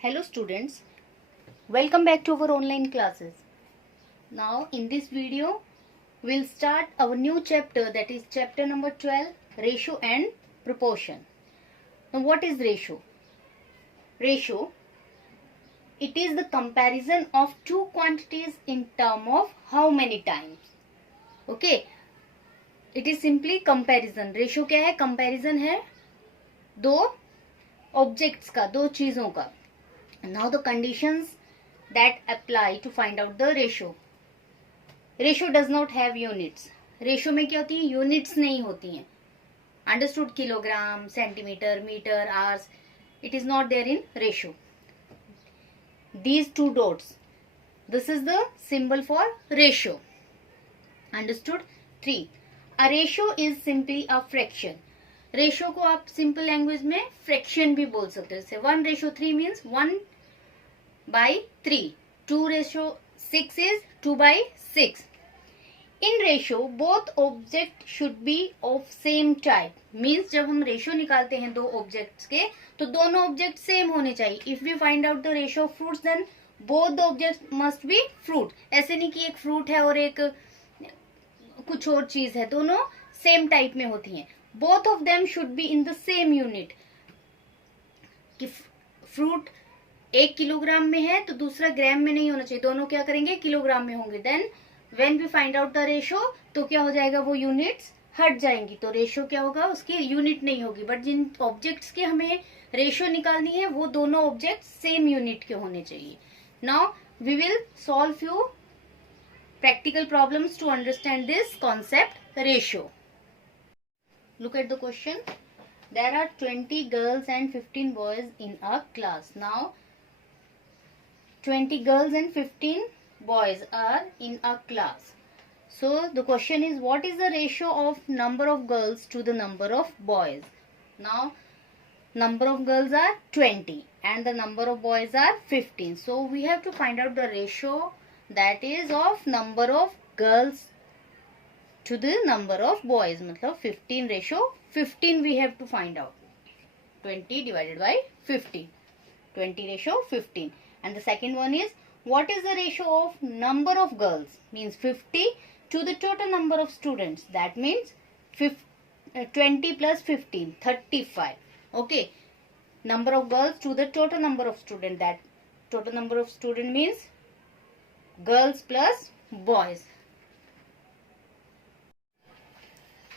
Hello students, welcome back to our online classes. Now in this video, we'll start our new chapter, that is chapter number 12, ratio and proportion. Now what is ratio? Ratio, it is the comparison of two quantities in term of how many times. Okay, it is simply comparison. Ratio क्या है? Comparison है दो objects का, दो चीजों का. Now the conditions that apply to find out the ratio. Ratio does not have units. Ratio में क्या होती है? Units नहीं होती हैं. Understood? Kilogram, centimetre, metre, hours. It is not there in ratio. These two dots. This is the symbol for ratio. Understood? 3. A ratio is simply a fraction. Ratio को आप simple language में fraction भी बोल सकते हो. जैसे 1:3 means 1/3. 2:6 is 2/6. In ratio both object should be of same type. Means जब हम रेशियो निकालते हैं दो ऑब्जेक्ट्स के तो दोनों ऑब्जेक्ट सेम होने चाहिए. If we find out the ratio of fruits then both the object must be fruit. ऐसे नहीं कि एक फ्रूट है और एक कुछ और चीज है, दोनों सेम टाइप में होती हैं. Both of them should be in the same unit. कि फ्रूट 1 किलोग्राम में है तो दूसरा ग्राम में नहीं होना चाहिए, दोनों क्या करेंगे? किलोग्राम में होंगे. Then when we find out the ratio तो क्या हो जाएगा? वो यूनिट्स हट जाएंगी. तो रेशियो क्या होगा? उसकी यूनिट नहीं होगी. बट जिन ऑब्जेक्ट्स की हमें रेशियो निकालनी है वो दोनों ऑब्जेक्ट सेम यूनिट के होने चाहिए. Now we will solve few practical problems to understand this concept, ratio. Look at the question. There are 20 girls and 15 boys in a class. Now 20 girls and 15 boys are in a class. So the question is, what is the ratio of number of girls to the number of boys? Now number of girls are 20 and the number of boys are 15. So we have to find out the ratio that is of number of girls to the number of boys. मतलब 15:15 we have to find out. 20 divided by 15. 20:15. And the second one is, what is the ratio of number of girls? Means 50 to the total number of students. That means 20 plus 15, 35. Okay. Number of girls to the total number of students. That total number of student means girls plus boys.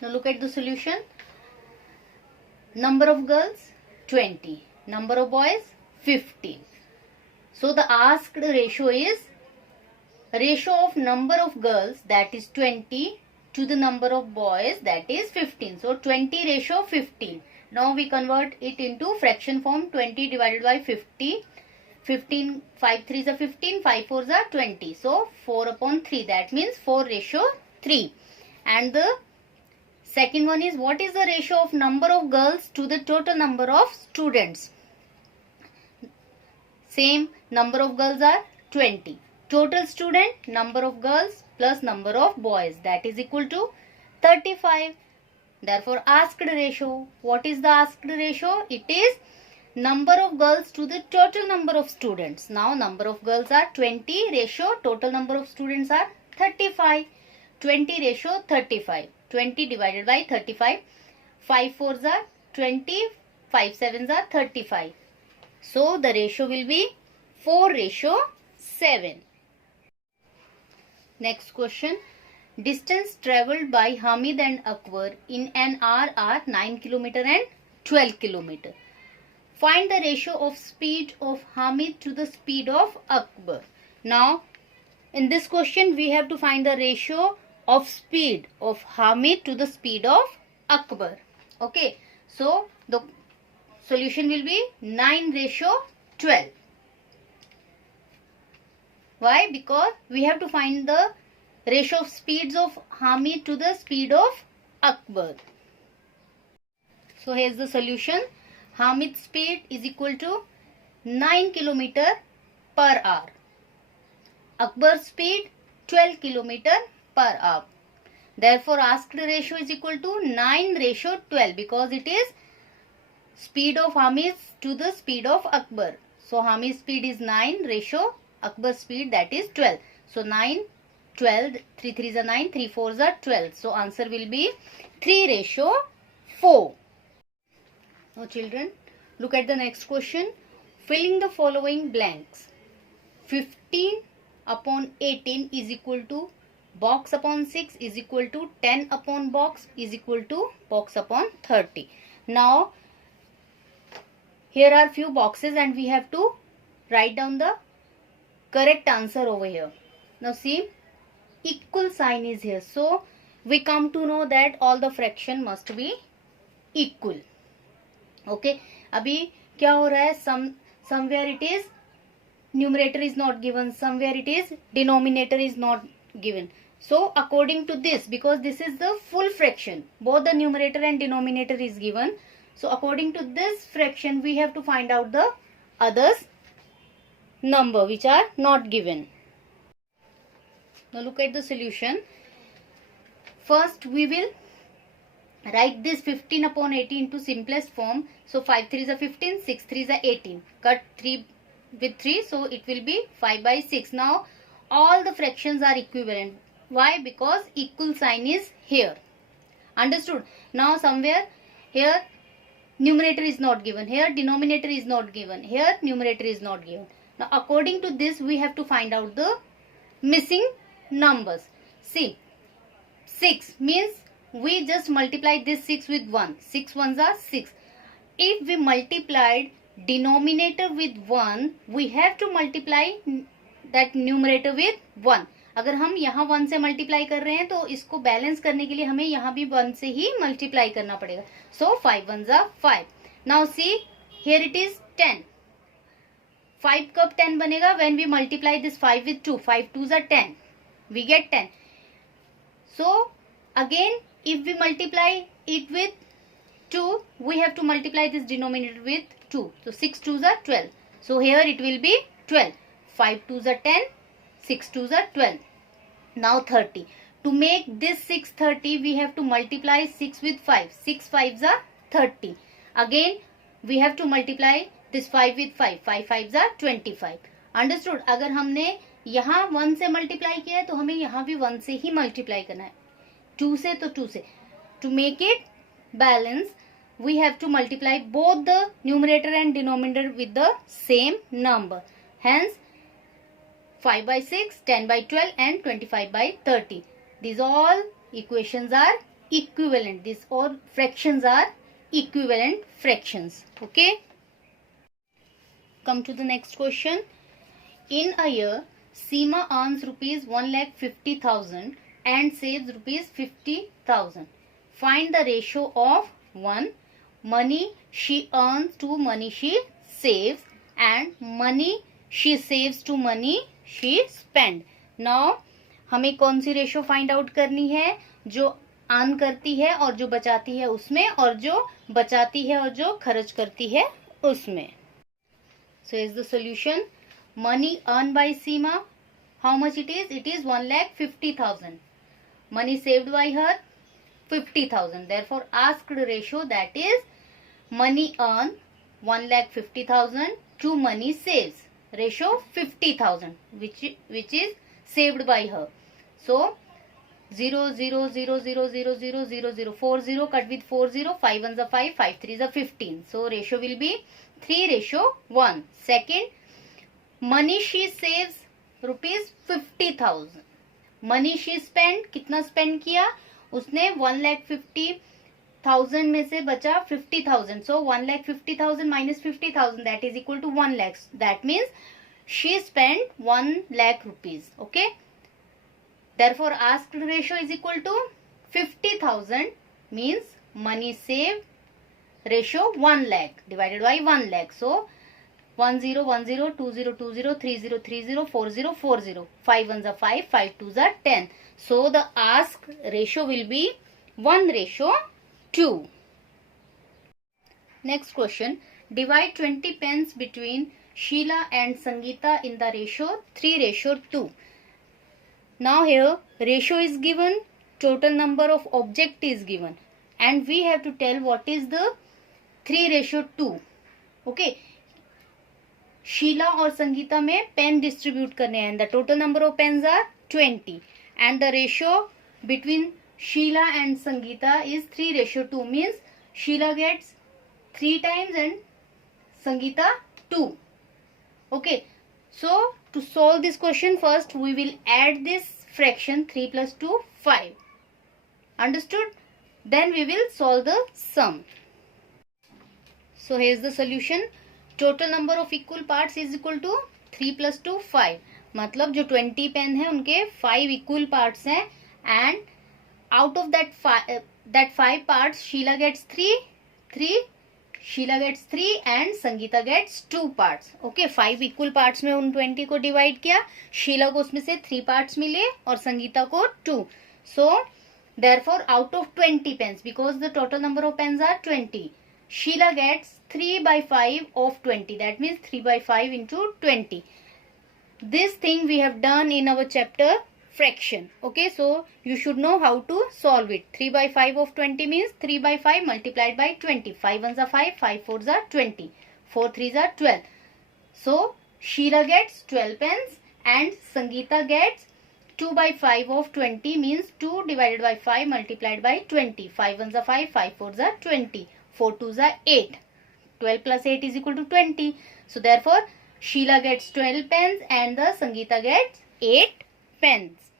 Now look at the solution. Number of girls 20, number of boys 15. So the asked ratio is ratio of number of girls, that is 20, to the number of boys, that is 15. So 20:15. Now we convert it into fraction form. 20 divided by 50. 15, 5 3s are 15, 5 4s are 20. So 4/3, that means 4:3. And the second one is, what is the ratio of number of girls to the total number of students? Same, number of girls are 20. Total student, number of girls plus number of boys, that is equal to 35. Therefore asked ratio, what is the asked ratio? It is number of girls to the total number of students. Now number of girls are 20 ratio total number of students are 35. 20:35. 20 divided by 35. 5 4s are 20. 5 7s are 35. So the ratio will be 4:7. Next question. Distance travelled by Hamid and Akbar in an hour are 9 km and 12 km. Find the ratio of speed of Hamid to the speed of Akbar. Now, in this question, we have to find the ratio of speed of Hamid to the speed of Akbar. Okay, so the solution will be 9:12. Why? Because we have to find the ratio of speeds of Hamid to the speed of Akbar. So here is the solution. Hamid's speed is equal to 9 km per hour. Akbar's speed 12 km per hour. Therefore asked ratio is equal to 9:12 because it is speed of Hamid to the speed of Akbar. So Hami's speed is 9 ratio Akbar's speed, that is 12. So 9, 12, 3 3s are 9, 3 4s are 12. So answer will be 3:4. Now children, look at the next question. Filling the following blanks. 15 upon 18 is equal to box upon 6 is equal to 10 upon box is equal to box upon 30. Now here are few boxes and we have to write down the correct answer over here. Now see, equal sign is here. So we come to know that all the fraction must be equal. Okay, अभी क्या हो रहा है? Somewhere it is numerator is not given, somewhere it is denominator is not given. So according to this, because this is the full fraction, both the numerator and denominator is given. So according to this fraction, we have to find out the others number which are not given. Now look at the solution. First we will write this 15 upon 18 into simplest form. So 5 3s are 15, 6 3s are 18. Cut 3 with 3, so it will be 5/6. Now all the fractions are equivalent. Why? Because equal sign is here. Understood? Now somewhere here numerator is not given, here denominator is not given, here numerator is not given. Now according to this we have to find out the missing numbers. See, 6 means we just multiply this 6 with 1. 6 ones are 6. If we multiplied denominator with 1, we have to multiply that numerator with 1. अगर हम यहाँ 1 से multiply कर रहे हैं तो इसको balance करने के लिए हमें यहाँ भी 1 से ही मल्टीप्लाई करना पड़ेगा. So 5 ones are 5. Now see, here it is 10. 5 कब 10 बनेगा? When we multiply this 5 with 2. 5 2s are 10. We get 10. So again, if we multiply it with 2, we have to multiply this denominator with 2. So 6 2s are 12. So here it will be 12. 5 2s are 10. 6 2s are 12. Now 30. To make this 6 30, we have to multiply 6 with 5. 6 5s are 30. Again, we have to multiply this 5 with 5. 5 5s are 25. Understood? अगर हमने यहाँ 1 से multiply किया है तो हमें यहाँ भी 1 से ही मल्टीप्लाई करना है. 2 से तो 2 से. To make it balance, we have to multiply both the numerator and denominator with the same number. Hence 5/6, 10/12 and 25/30. These all equations are equivalent. These all fractions are equivalent fractions. Okay. Come to the next question. In a year, Seema earns rupees 1,50,000 and saves rupees 50,000. Find the ratio of 1 money she earns to money she saves and money she saves to money she spend. Now हमें कौन सी ratio find out करनी है? जो earn करती है और जो बचाती है उसमें, और जो बचाती है और जो खर्च करती है उसमें. So is the solution. Money earned by Seema, how much it is? It is 1,50,000. Money saved by her, 50,000. Therefore asked ratio, that is money earned 1,50,000 to money saves, ratio 50,000, which is saved by her. So 0 0 0 0 0 0 0 0 4 0 cut with 4 0. 5 ones are 5, 5 3s are 15. So ratio will be 3:1. Second, money she saves rupees 50,000. Money she spend, कितना spend किया उसने? 1,50,000 में से बचा 50,000. So 1,50,000 minus 50,000, that is equal to 1 lakh. That means she spent 1 lakh rupees. Okay. Therefore asked ratio is equal to 50,000 means money saved ratio 1 lakh divided by 1 lakh. So 10 10 20 20 30 30 40 40. 5 ones are 5, 5 2s are 10. So the ask ratio will be 1:2. Next question. Divide 20 pence between Sheila and Sangeeta in the ratio 3:2. Now here ratio is given, total number of object is given, and we have to tell what is the 3:2. Okay. Sheila और संगीता में pen distribute करने हैं. The total number of pens are 20 and the ratio between Sheela and Sangeeta is 3:2. Means Sheela gets 3 times and Sangeeta 2. Okay, so to solve this question, first we will add this fraction 3 plus 2 5. Understood? Then we will solve the sum. So here is the solution. Total number of equal parts is equal to 3 plus 2 5. मतलब जो 20 pen है उनके 5 equal parts हैं, and out of that 5 parts Sheila gets 3, Sheila gets 3 and Sangeeta gets 2 parts. Okay, 5 equal parts में उन 20 को divide किया. शीला को उसमें से 3 parts मिले और संगीता को 2. So therefore out of 20 pens, because the total number of pens are 20, Sheila gets 3/5 of 20. That means 3/5 into 20. This thing we have done in our chapter fraction. Okay, so you should know how to solve it. 3/5 of 20 means 3/5 multiplied by 20. 5 ones are 5, 5 fours are 20, 4 threes are 12. So Sheila gets 12 pens and Sangeeta gets 2/5 of 20 means 2 divided by 5 multiplied by 20. 5 ones are 5, 5 fours are 20, 4 twos are 8. 12 plus 8 is equal to 20. So therefore Sheila gets 12 pens and the Sangeeta gets 8 pens.